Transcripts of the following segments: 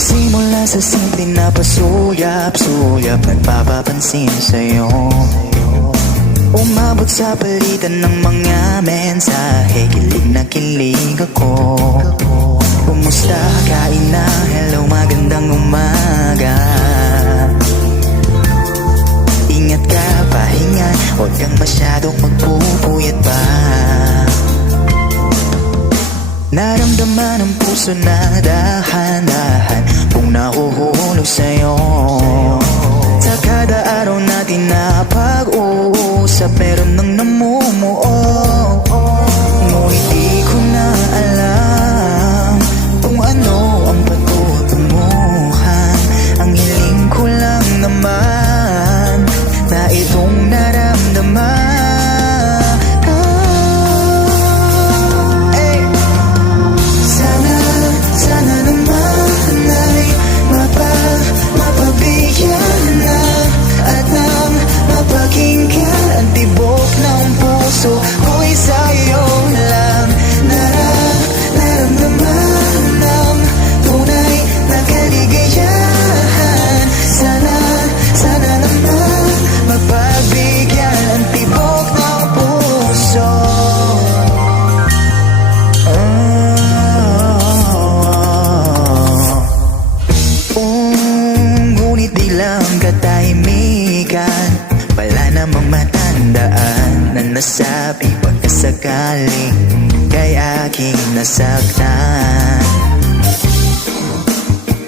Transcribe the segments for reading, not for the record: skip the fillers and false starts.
Nagsimula sa simpleng na pasulyap-sulyap, nagpapapansin sa'yo. Umabot sa palitan ng mga mensahe, kilig na kilig ako. Kumusta, kain na, hello, magandang umaga. Ingat ka, pahinga, huwag kang masyadong magpupuyat pa. Naramdaman ng puso na dahan-dahan kung nahuhulog sa'yo. Sa kada araw natin na pag-uusap, meron nang namumuo. Ngunit di ko na alam kung ano ang patutunguhan. Ang hiling ko lang naman na itong naramdaman. Pakinggan ang tibok ng puso ko'y sa'yo lang. Naramdaman ng tunay na kaligayahan. Sana naman mapagbigyan ang tibok ng puso. Ngunit di lang katahimikan, wala namang matandaan na nasabi pagkasakaling kay aking nasaktan.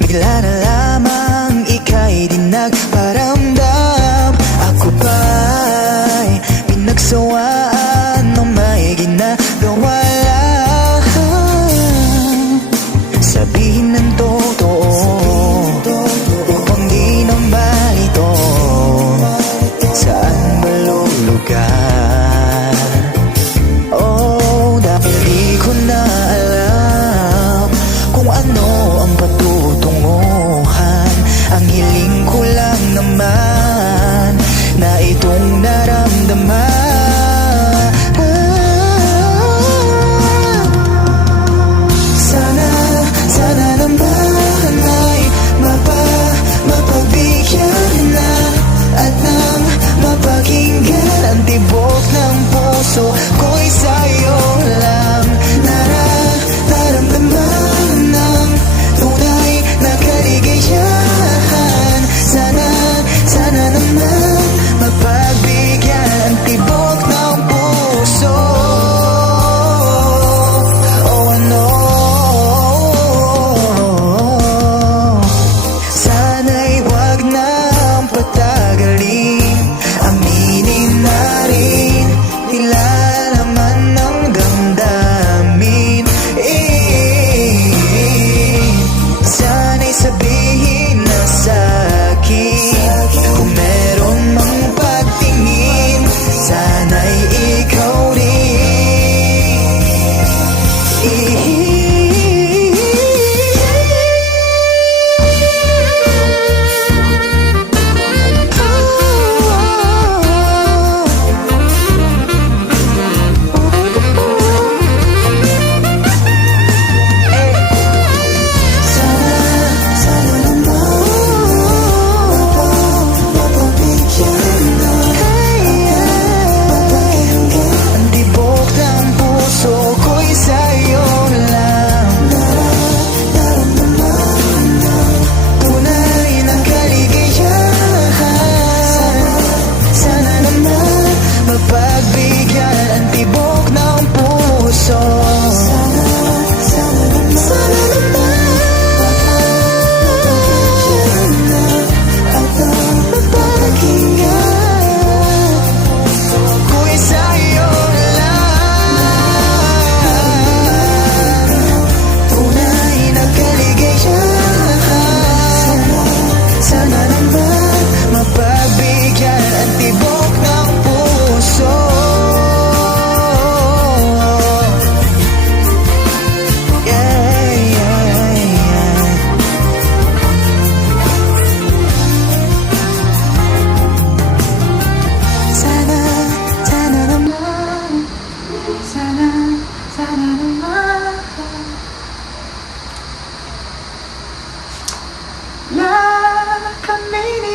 Bigla na lamang ika'y di nagparamdam. Ako ba'y pinagsawaan ng may ginagawa lang? Sabihin ng totoo upang di nang balito. Saan ba lulugar? Oh, dahil di ko na alam kung ano ang patutunguhan. Ang hiling ko lang naman na itong naramdaman. Sana naman ay mapagbigyan na at nang mapakinggan ang tibok ng puso ko'y sa'yo lang. Naramdaman ng 美丽